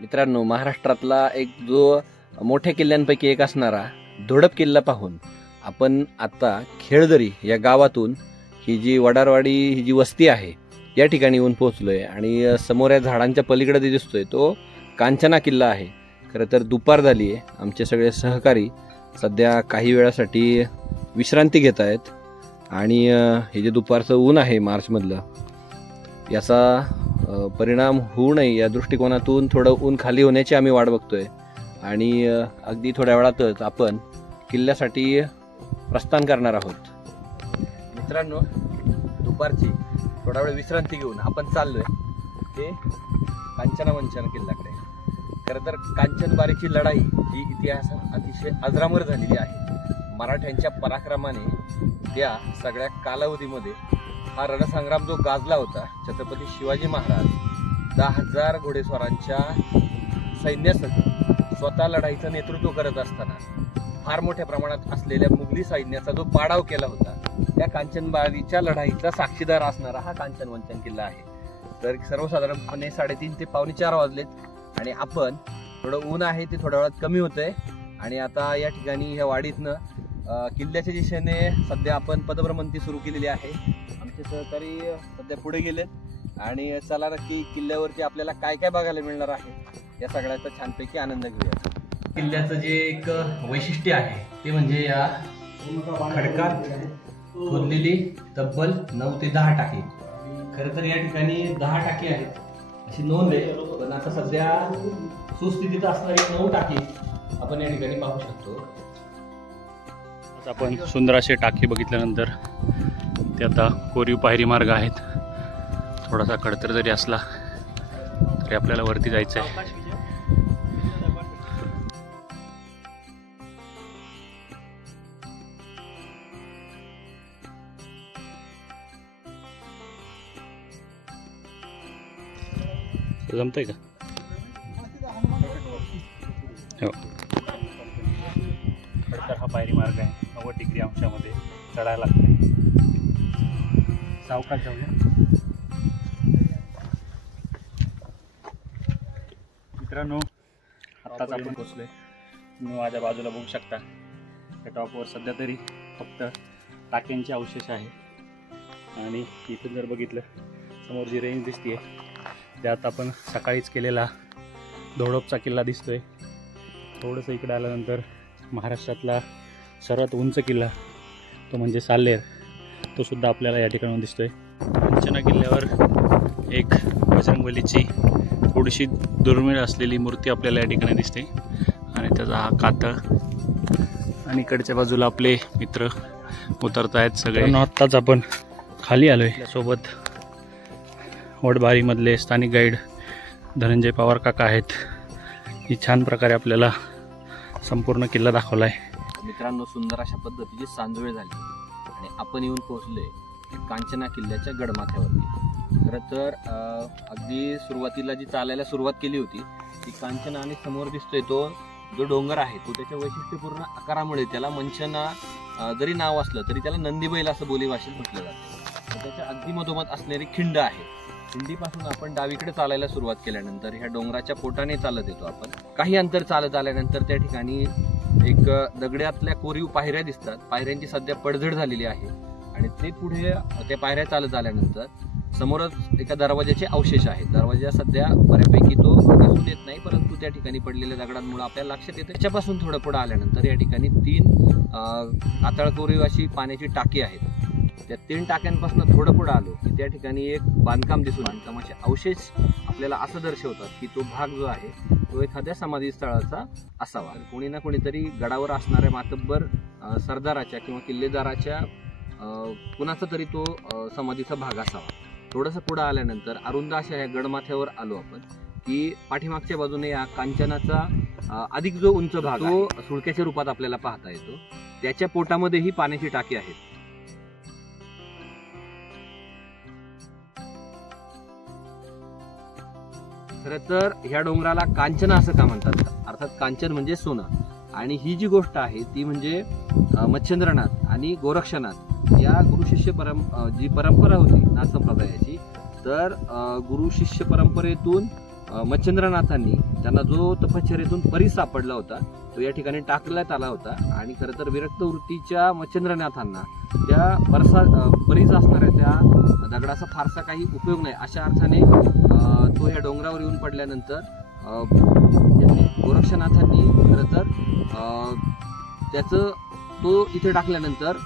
मित्रांनो, महाराष्ट्रातला एक जो मोठ्या किल्ल्यांपैकी एक असणारा धोडप किल्ला पाहून आपण आता खेळदरी या गावातून ही जी वडारवाडी ही जी वस्ती आहे या ठिकाणी येऊन पोहोचलोय आणि समोर या झाडांच्या पलीकडे जे दिसतोय तो कांचना किल्ला आहे। खरं तर दुपार झाली आहे, आमचे सगळे सहकारी सध्या काही वेळासाठी विश्रांती घेत आहेत आणि हे जे दुपारचं ऊन आहे मार्चमधलं याचा परिणाम होऊ नये या दृष्टिकोनातून थोडं ऊन खाली होण्याची आम्ही वाट बघतोय आणि अगदी थोड्या वेळातच आपण किल्ल्यासाठी प्रस्थान करणार आहोत। मित्रांनो, दुपारची थोडा वेळ विश्रांती घेऊन आपण चाललोय ते कांचनवंचन किल्ल्याकडे। खरं तर कांचनबारीची लढाई जी इतिहासात अतिशय अजरामर झालेली आहे। मराठ्यांच्या पराक्रमाने त्या सगळ्या कालावधीमध्ये हा रणसंग्राम जो गाजला होता, छत्रपती शिवाजी महाराज 10,000 घोडेस्वारांच्या सैन्यासह स्वतः लढाईचं नेतृत्व करत असताना फार मोठ्या प्रमाणात असलेल्या मुघली सैन्याचा जो पाडाव केला होता, त्या कांचनबारीच्या लढाईचा साक्षीदार असणारा हा कांचनवंचन किल्ला आहे। तर सर्वसाधारणपणे 3:30 ते 4:45 वाजलेत आणि आपण थोडं ऊन आहे ते थोड्या वेळात कमी होतंय आणि आता या ठिकाणी ह्या वाडीतनं किल्ल्याच्या दिशेने सध्या आपण पदभ्रमंती सुरू केलेली आहे। आमचे सहकारी सध्या पुढे गेलेत आणि चला नक्की किल्ल्यावरती आपल्याला काय काय बघायला मिळणार आहे या सगळ्याचा छानपैकी आनंद घेऊया। किल्ल्याचं जे एक वैशिष्ट्य आहे ते म्हणजे या खडकात खोदलेली तब्बल 9 ते 10 टाकी। खरं तर या ठिकाणी 10 टाकी आहेत अशी नोंद आहे, पण आता सध्या सुस्थितीत असणारी 9 टाकी आपण या ठिकाणी पाहू शकतो। आपण सुंदर असे टाकी बघितल्यानंतर ते आता कोरीव पायरी मार्ग आहेत। थोडासा खडतर जरी असला तरी आपल्याला वरती जायचं आहे। जमतंय का? हो, खडतर हा पायरी मार्ग आहे। 90 डिग्री अंशामध्ये चढायला लागते। सावकाश जाऊया मित्रांनो। आत्ताच आपण पोहोचलोय। तुम्ही माझ्या बाजूला बघू शकता त्या टॉपवर सध्या तरी फक्त टाक्यांचे अवशेष आहे आणि इथून जर बघितलं समोर जी रेंज दिसते त्यात आपण सकाळीच केलेला धोडपचा किल्ला दिसतोय। थोडंसं इकडे आल्यानंतर महाराष्ट्रातला सर्वात उंच किल्ला तो म्हणजे साल्हेर, तो सुद्धा आपल्याला या ठिकाणी दिसतोय। कांचना किल्ल्यावर एक बजरंगबलीची थोडीशी दुर्मिळ असलेली मूर्ती आपल्याला या ठिकाणी दिसते आणि त्याचा हा कातळ आणि इकडच्या बाजूला आपले मित्र उतरत आहेत सगळे। आत्ताच आपण खाली आलोय, सोबत वडबारीमधले स्थानिक गाईड धनंजय पवार काका आहेत। ही छान प्रकारे आपल्याला संपूर्ण किल्ला दाखवला आहे। मित्रांनो, सुंदर अशा पद्धतीची सांजवेळ झाली आणि आपण येऊन पोहोचलोय कांचना किल्ल्याच्या गडमाथ्यावरती। खरं तर अगदी सुरुवातीला जी चालायला सुरुवात केली होती ती कांचना आणि समोर दिसतोय तो जो डोंगर आहे तो त्याच्या वैशिष्ट्यपूर्ण आकारामुळे त्याला मंचना जरी नाव असलं तरी त्याला नंदीबैल असं बोलीभाषेत म्हटलं जातं। त्याच्या अगदी मधोमध असणारी खिंड आहे। खिंडीपासून आपण डावीकडे चालायला सुरुवात केल्यानंतर ह्या डोंगराच्या पोटाने चालत येतो आपण। काही अंतर चालत आल्यानंतर त्या ठिकाणी एक दगडातल्या कोरीव पायऱ्या दिसतात। पायऱ्यांची सध्या पडझड झालेली आहे आणि ते पुढे त्या पायऱ्या चालत आल्यानंतर समोरच एका दरवाजाचे अवशेष आहेत। दरवाजा सध्या बऱ्यापैकी तो दिसून येत नाही, परंतु त्या ठिकाणी पडलेल्या दगडांमुळे आपल्याला लक्षात येतं। त्याच्यापासून थोडं पुढे आल्यानंतर या ठिकाणी 3 आतळ कोरीव अशी पाण्याची टाकी आहेत। त्या 3 टाक्यांपासून थोडं पुढे आलो की त्या ठिकाणी एक बांधकाम दिसून, बांधकामाचे अवशेष आपल्याला असं दर्शवतात की तो भाग जो आहे तो एखाद्या समाधी स्थळाचा असावा। कोणी ना कोणीतरी गडावर असणाऱ्या मातब्बर सरदाराच्या किंवा किल्लेदाराच्या कुणाचा तरी तो समाधीचा भाग असावा। थोडंसं पुढे आल्यानंतर अरुंद अशा या गडमाथ्यावर आलो आपण की पाठीमागच्या बाजूने या कांचनाचा अधिक जो उंच भाग तो सुळक्याच्या रूपात आपल्याला पाहता येतो। त्याच्या पोटामध्ये ही पाण्याची टाकी आहे। खरं तर ह्या डोंगराला कांचना असं का म्हणतात? अर्थात कांचन म्हणजे सोनं आणि ही जी गोष्ट आहे ती म्हणजे मच्छिंद्रनाथ आणि गोरक्षनाथ या गुरुशिष्य जी परंपरा होती नाथ संप्रदायाची, तर गुरु शिष्य परंपरेतून मच्छिंद्रनाथांनी त्यांना जो तपश्चर्येतून परीस सापडला होता तो या ठिकाणी टाकण्यात आला होता आणि खरं तर विरक्त वृत्तीच्या मच्छिंद्रनाथांना त्या परीस असणाऱ्या त्या दगडाचा फारसा काही उपयोग नाही अशा अर्थाने तो ह्या डोंगरावर येऊन पडल्यानंतर गोरक्षनाथांनी खरं तर त्याचं तो इथे टाकल्यानंतर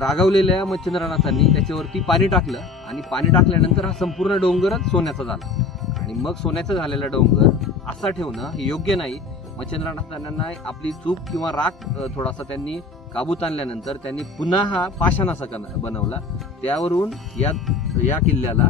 रागावलेल्या मच्छिंद्रनाथांनी त्याच्यावरती पाणी टाकलं आणि पाणी टाकल्यानंतर हा संपूर्ण डोंगरच सोन्याचा झाला आणि मग सोन्याचा झालेला डोंगर असा ठेवणं हे योग्य नाही. मच्छिंद्रनाथांना आपली चूक किंवा राग थोडासा त्यांनी काबूत आणल्यानंतर त्यांनी पुन्हा हा पाषाण असा बनवला. त्यावरून या किल्ल्याला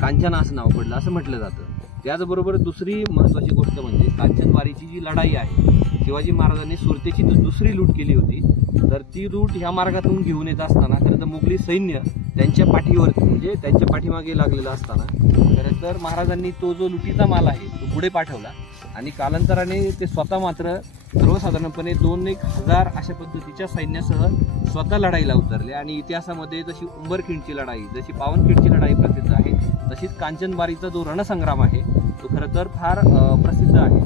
कांचना असं नाव पडलं असं म्हटलं जातं. त्याचबरोबर दुसरी महत्वाची गोष्ट म्हणजे कांचनवारीची जी लढाई आहे, शिवाजी महाराजांनी सुरतेची दुसरी लूट केली होती. तर ती लूट ह्या मार्गातून घेऊन येत असताना खरं तर मुघली सैन्य त्यांच्या पाठीवर म्हणजे त्यांच्या पाठीमागे लागलेला असताना खरं तर महाराजांनी तो जो लुटीचा माल आहे तो पुढे पाठवला आणि कालांतराने ते स्वतः मात्र सर्वसाधारणपणे 2-1 हजार अशा पद्धतीच्या सैन्यासह स्वतः लढाईला उतरले. आणि इतिहासामध्ये जशी उंबरखिंडची लढाई, जशी पावनखिंडची लढाई प्रसिद्ध आहे, तशीच कांचनबारीचा जो रणसंग्राम आहे तो खरं तर फार प्रसिद्ध आहे.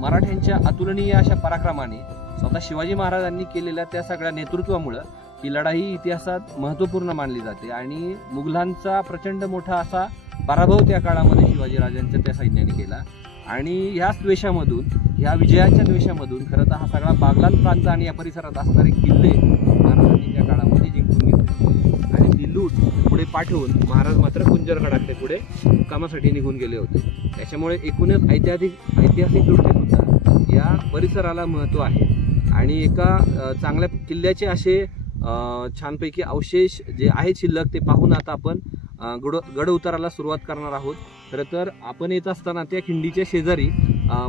मराठ्यांच्या अतुलनीय अशा पराक्रमाने स्वतः शिवाजी महाराजांनी केलेल्या त्या सगळ्या नेतृत्वामुळं ही लढाई इतिहासात महत्त्वपूर्ण मानली जाते आणि मुघलांचा प्रचंड मोठा असा पराभव त्या काळामध्ये शिवाजीराजांच्या त्या सैन्याने केला. आणि ह्याच द्वेषामधून, ह्या विजयाच्या द्वेषामधून खरं तर हा सगळा बागलाण प्रांत आणि या परिसरात असणारे किल्ले महाराजांनी त्या काळामध्ये जिंकून घेतले आणि ती लूट पुढे पाठवून महाराज मात्र कुंजरगडाकडे पुढे कामासाठी निघून गेले होते. त्याच्यामुळे एकूणच ऐतिहासिकदृष्ट्या सुद्धा या परिसराला महत्त्व आहे आणि एका चांगल्या किल्ल्याचे असे छानपैकी अवशेष जे आहेत शिल्लक ते पाहून आता आपण गड उताराला सुरुवात करणार आहोत. खरं तर आपण येत असताना त्या खिंडीच्या शेजारी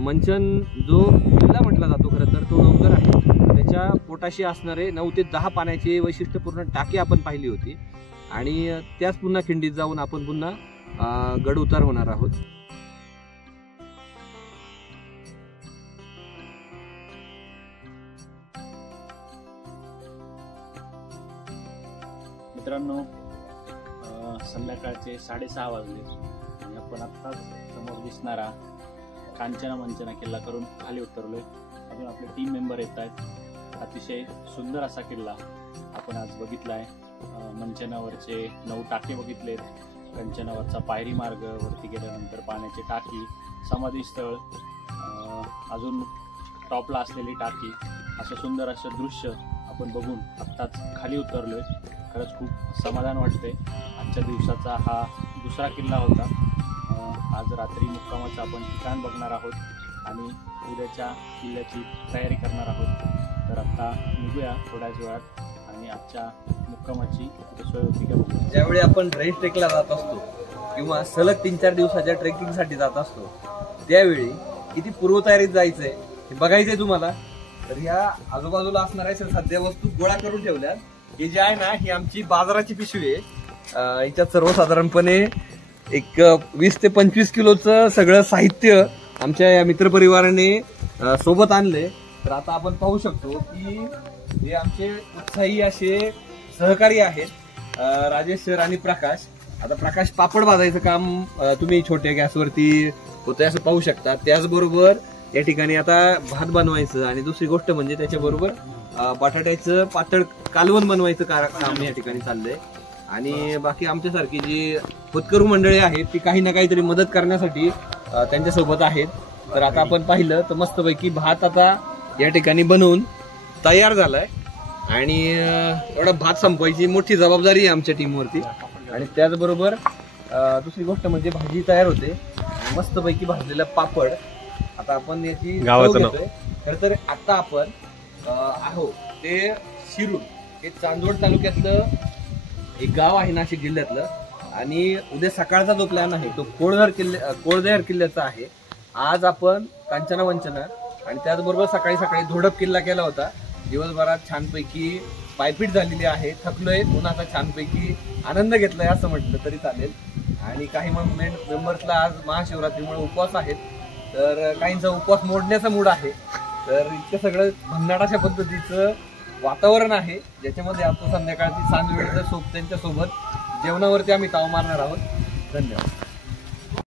मंचन जो किल्ला म्हटला जातो खरं तर तो डोंगर आहे, त्याच्या पोटाशी असणारे 9 ते 10 पाण्याची वैशिष्ट्यपूर्ण टाकी आपण पाहिली होती आणि त्याच पुन्हा खिंडीत जाऊन आपण पुन्हा गड उतार होणार आहोत. मित्रांनो, संध्याकाळचे 6:30 वाजले आणि आपण आत्ताच समोर दिसणारा कांचना मंचना किल्ला करून खाली उतरलोय. अजून आपले टीम मेंबर येत आहेत. अतिशय सुंदर असा किल्ला आपण आज बघितला आहे. मंचनावरचे 9 टाके बघितलेत, कंचनावरचा पायरी मार्ग, वरती गेल्यानंतर पाण्याची टाकी, समाधीस्थळ, अजून टॉपला असलेली टाकी, असं सुंदर असं दृश्य आपण बघून आत्ताच खाली उतरलोय. खरंच खूप समाधान वाटते. आजच्या दिवसाचा हा दुसरा किल्ला होता. आज रात्री मुक्कामाचं आपण ठिकाण बघणार आहोत आणि उद्याच्या किल्ल्याची तयारी करणार आहोत. तर आता निघूया थोड्याच वेळात आणि आजच्या मुक्कामाची सोय होती का बघूया. ज्यावेळी आपण रेस ट्रेकला जात असतो किंवा सलग 3-4 दिवसाच्या ट्रेकिंगसाठी जात असतो त्यावेळी किती पूर्वतयारीत जायचंय हे बघायचंय तुम्हाला. तर ह्या आजूबाजूला असणाऱ्या सध्या वस्तू गोळा करून ठेवल्या. हे जे आहे ना, ही आमची बाजाराची पिशवी आहे. हिच्यात सर्वसाधारणपणे एक 20 ते 25 किलोचं सगळं साहित्य आमच्या या मित्रपरिवाराने सोबत आणले. तर आता आपण पाहू शकतो की हे आमचे उत्साही असे सहकारी आहेत, राजेश सर आणि प्रकाश. आता प्रकाश पापड भाजायचं काम तुम्ही छोट्या गॅसवरती होतंय असं पाहू शकता. त्याचबरोबर या ठिकाणी आता भात बनवायचं आणि दुसरी गोष्ट म्हणजे त्याच्याबरोबर बटाट्याचं पातळ कालवण बनवायचं काम या ठिकाणी चाललंय. आणि बाकी आमच्यासारखी जी होतकरू मंडळी आहेत ती काही ना काहीतरी मदत करण्यासाठी त्यांच्यासोबत आहेत. तर आता आपण पाहिलं तर मस्तपैकी भात आता या ठिकाणी बनवून तयार झालाय आणि एवढा भात संपवायची मोठी जबाबदारी आहे आमच्या टीमवरती. आणि त्याचबरोबर दुसरी गोष्ट म्हणजे भाजी तयार होते, मस्तपैकी भाजलेला पापड. आता आपण याची खरं तर आता आपण आहो ते शिरूर, हे चांदवड तालुक्यातलं एक गाव आहे नाशिक जिल्ह्यातलं. आणि उद्या सकाळचा जो प्लॅन आहे तो कोळदयार किल्ल्याचा आहे. आज आपण कांचना वंचना आणि त्याचबरोबर सकाळी धोडप किल्ला केला होता. दिवसभरात छानपैकी पायपीट झालेली आहे, थकलोय, उन्हाचा छानपैकी आनंद घेतलाय असं म्हटलं तरी चालेल. आणि काही मेंबर्सला आज महाशिवरात्रीमुळे उपवास आहेत, तर काहींचा उपवास मोडण्याचा मूड आहे. तर इतकं सगळं भन्नाट अशा पद्धतीचं वातावरण आहे ज्याच्यामध्ये आपण संध्याकाळची सांज वेळेच्या त्यांच्या सोबत जेवणावरती आम्ही ताव मारणार आहोत. धन्यवाद.